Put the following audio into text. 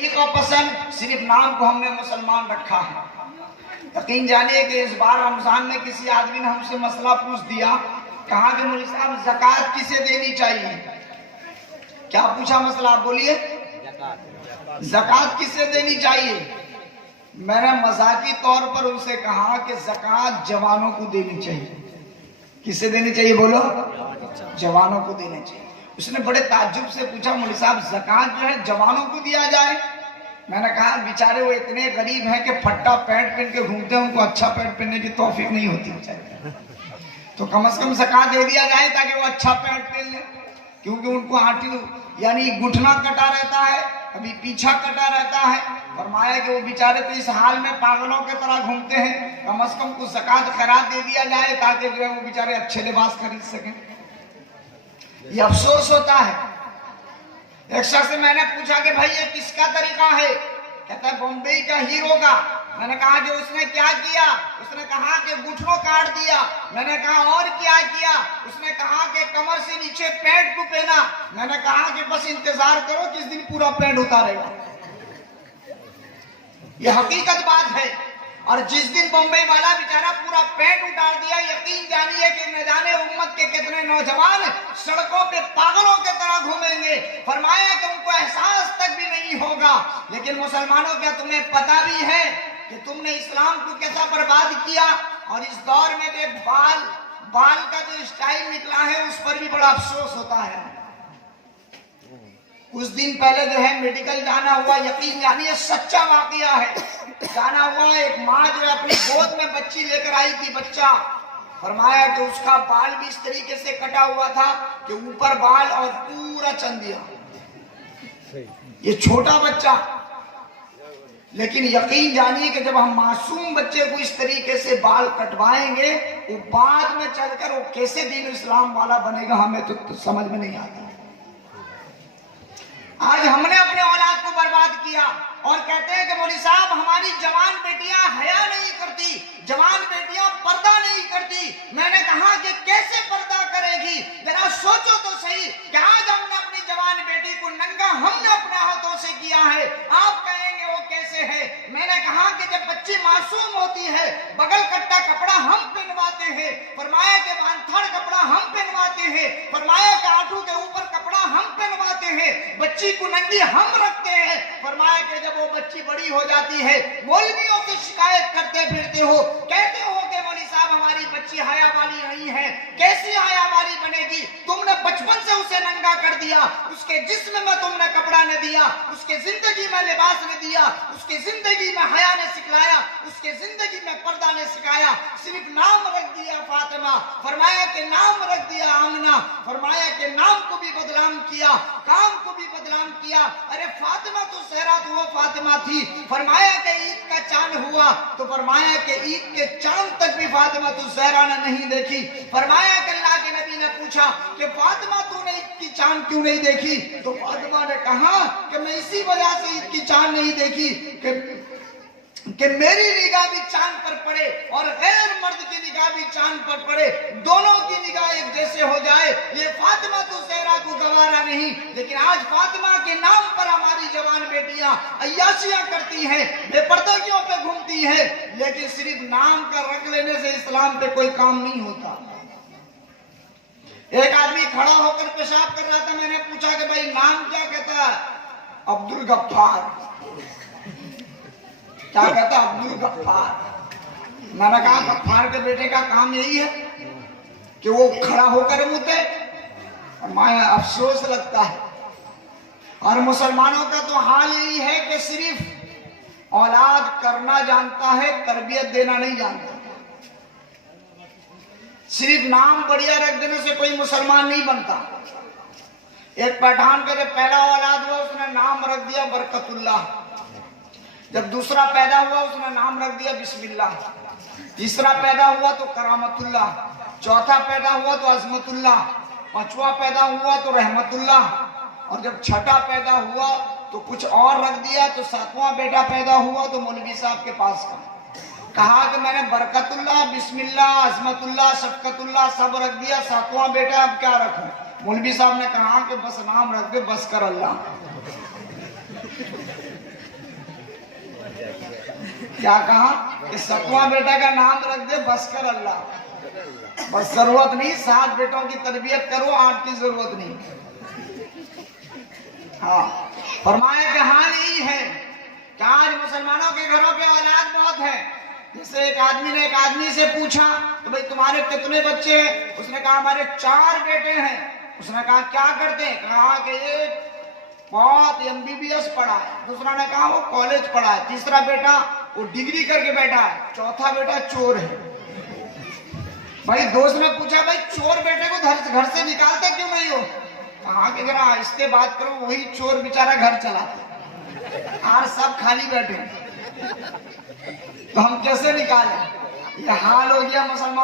तरीका पसंद, सिर्फ नाम को हमने मुसलमान रखा है। यकीन जानिए कि इस बार रमजान में किसी आदमी ने हमसे मसला पूछ दिया, कहा कि मौलवी साहब ज़कात किसे देनी चाहिए। क्या पूछा मसला, आप बोलिए। ज़कात किसे देनी चाहिए। मैंने मजाकी तौर पर उनसे कहा कि ज़कात जवानों को देनी चाहिए। किसे देनी चाहिए बोलो, जवानों को देनी चाहिए। उसने बड़े ताज्जुब से पूछा, मौलवी साहब ज़कात जो है जवानों को दिया जाए। मैंने कहा बेचारे वो इतने गरीब हैं कि फट्टा पैंट पहन के घूमते हैं, उनको अच्छा पैंट पहनने की तौफीक नहीं होती बेचारे, तो कम से कम ज़कात दे दिया जाए ताकि वो अच्छा पैंट पहन ले, क्योंकि उनको आंटी यानी घुटना कटा रहता है, कभी पीछा कटा रहता है। फरमाया कि वो बेचारे तो इस हाल में पागलों के तरह घूमते हैं, कम से कम कुछ ज़कात खैरात दे दिया जाए ताकि जो है वो बेचारे अच्छे लिबास खरीद सकें। ये अफसोस होता है। एक शख्स से मैंने पूछा कि भाई ये किसका तरीका है। कहता है बॉम्बे का हीरो का। मैंने कहा कि उसने क्या किया। उसने कहा कि घुटनों काट दिया। मैंने कहा और क्या किया। उसने कहा कि कमर से नीचे पैंट को पहना। मैंने कहा कि बस इंतजार करो किस दिन पूरा पैंट उतारेगा। ये हकीकत बात है। और जिस दिन बम्बई वाला बेचारा पूरा पैंट उतार दिया, यकीन जानिए कि न जाने उम्मत के कितने नौजवान सड़कों पे पागलों के तरह घूमेंगे। फरमाया कि उनको एहसास तक भी नहीं होगा। लेकिन मुसलमानों, क्या तुम्हें पता भी है कि तुमने इस्लाम को कैसा बर्बाद किया। और इस दौर में जो बाल का जो स्टाइल निकला है उस पर भी बड़ा अफसोस होता है। कुछ दिन पहले जो है मेडिकल जाना हुआ, यकीन जानिए सच्चा वाकया है। जाना हुआ, एक माँ जो है अपनी गोद में बच्ची लेकर आई थी, बच्चा। फरमाया कि उसका बाल भी इस तरीके से कटा हुआ था कि ऊपर बाल और पूरा चंदिया। ये छोटा बच्चा, लेकिन यकीन जानिए कि जब हम मासूम बच्चे को इस तरीके से बाल कटवाएंगे, वो बाद में चलकर वो कैसे दीन इस्लाम वाला बनेगा, हमें तो समझ में नहीं आता। आज हमने अपने औलाद को बर्बाद किया और कहते हैं कि मौलवी साहब हमारी जवान बेटियां हया नहीं करती, जवान बेटियां पर्दा नहीं करती। मैंने कहा कि कैसे पर्दा करेगी, जरा सोचो तो सही कि आज हमने अपनी जवान बेटी को नंगा हमने अपने हाथों से किया है, आप कहेंगे वो कैसे है। मैंने कहा कि जब बच्ची मासूम होती है, बगल कट्टा कपड़ा हम पहनवाते हैं, फरमाया कि वानथड़ कपड़ा हम पहनवाते हैं, फरमाया कि आंखों के ऊपर कपड़ा हम पहनवाते हैं, बच्ची को नंगी हम रखते हैं। फरमाया कि जब वो बच्ची बड़ी हो जाती है, मौलवियों की शिकायत करते फिरते हो, कहते हो कि मौलवी साहब हमारी बच्ची हया वाली नहीं है। कैसी हया वाली बनेगी, तुमने बचपन से उसे नंगा कर दिया, उसके जिस्म में तुमने कपड़ा न दिया, उसके जिंदगी में लिबास ने दिया, उसके जिंदगी में हया ने सिखलाया, उसके जिंदगी में पर्दा ने सिखाया। सिर्फ नाम रख दिया फातिमा, फरमाया कि नाम रख दिया आमना, फरमाया कि नाम को भी बदनाम किया, काम को भी बदनाम किया। अरे फातिमा तो सहरा तो वो फातिमा थी। फरमाया कि ईद का चांद हुआ तो फरमाया कि ईद के चांद तक भी फातिमा तो सहरा ने नहीं देखी। फरमाया कि अल्लाह के नबी ने पूछा कि फातिमा तूने ईद की चांद क्यों नहीं देखी, तो फातिमा ने कहा कि मैं इसी वजह से ईद की चांद नहीं देखी कि मेरी निगाह भी चांद पर पड़े और गैर मर्द की निगाह भी चांद पर पड़े, दोनों की निगाह एक जैसे हो जाए। ये फातिमा तो सहरा को गवारा नहीं। लेकिन आज फातिमा के नाम पर हमारी जवान बेटियां अय्याशियां करती हैं, बेपर्दगियों पे घूमती हैं, लेकिन सिर्फ नाम का रख लेने से इस्लाम पे कोई काम नहीं होता। एक आदमी खड़ा होकर पेशाब कर रहा था, मैंने पूछा कि भाई नाम क्या कहता है। अब्दुल गफ्फार। क्या कहता, अब्दुल गफ्फार। मैंने कहा गफ्फार के बेटे का काम यही है कि वो खड़ा होकर मुते। और माया अफसोस लगता है। और मुसलमानों का तो हाल यही है कि सिर्फ औलाद करना जानता है, तरबियत देना नहीं जानता। सिर्फ नाम बढ़िया रख देने से कोई मुसलमान नहीं बनता। एक पठान का जब पहला औलाद हुआ उसने नाम रख दिया बरकतुल्लाह। जब दूसरा पैदा हुआ उसने नाम रख दिया बिस्मिल्लाह। तीसरा पैदा हुआ तो करामतुल्लाह। चौथा पैदा हुआ तो अजमतुल्लाह। पांचवा पैदा हुआ तो रहमतुल्लाह। और जब छठा पैदा हुआ तो कुछ और रख दिया। तो सातवां बेटा पैदा हुआ तो मौलवी साहब के पास कहा कि मैंने बरकतुल्लाह, बिस्मिल्लाह, अजमतुल्लाह, शफकतुल्लाह सब रख दिया, सातवां बेटा अब क्या रखूं। मौलवी साहब ने कहा कि बस नाम रख दे, बस कर अल्लाह। क्या कहा कि सतवां बेटा का नाम रख दे बसकर अल्लाह, बस जरूरत नहीं 7 बेटों की तरबियत करो, 8 की जरूरत नहीं। हाँ, फरमाया कि हाल यही है कि आज मुसलमानों के घरों पे औलाद बहुत है। जैसे एक आदमी ने एक आदमी से पूछा तो भाई तुम्हारे कितने बच्चे हैं? उसने कहा हमारे 4 बेटे हैं। उसने कहा क्या करते हैं? कहा कि एक बहुत MBBS पढ़ा है, दूसरा ने कहा वो कॉलेज पढ़ा है, तीसरा बेटा वो डिग्री करके बैठा है, चौथा बेटा चोर है। भाई दोस्त ने पूछा भाई चोर बेटे को घर से निकालते क्यों नहीं हो? कहा कि जरा आहिस्ते बात करो, वही चोर बेचारा घर चलाते और सब खाली बैठे, तो हम कैसे निकालें? ये हाल हो गया मुसलमान।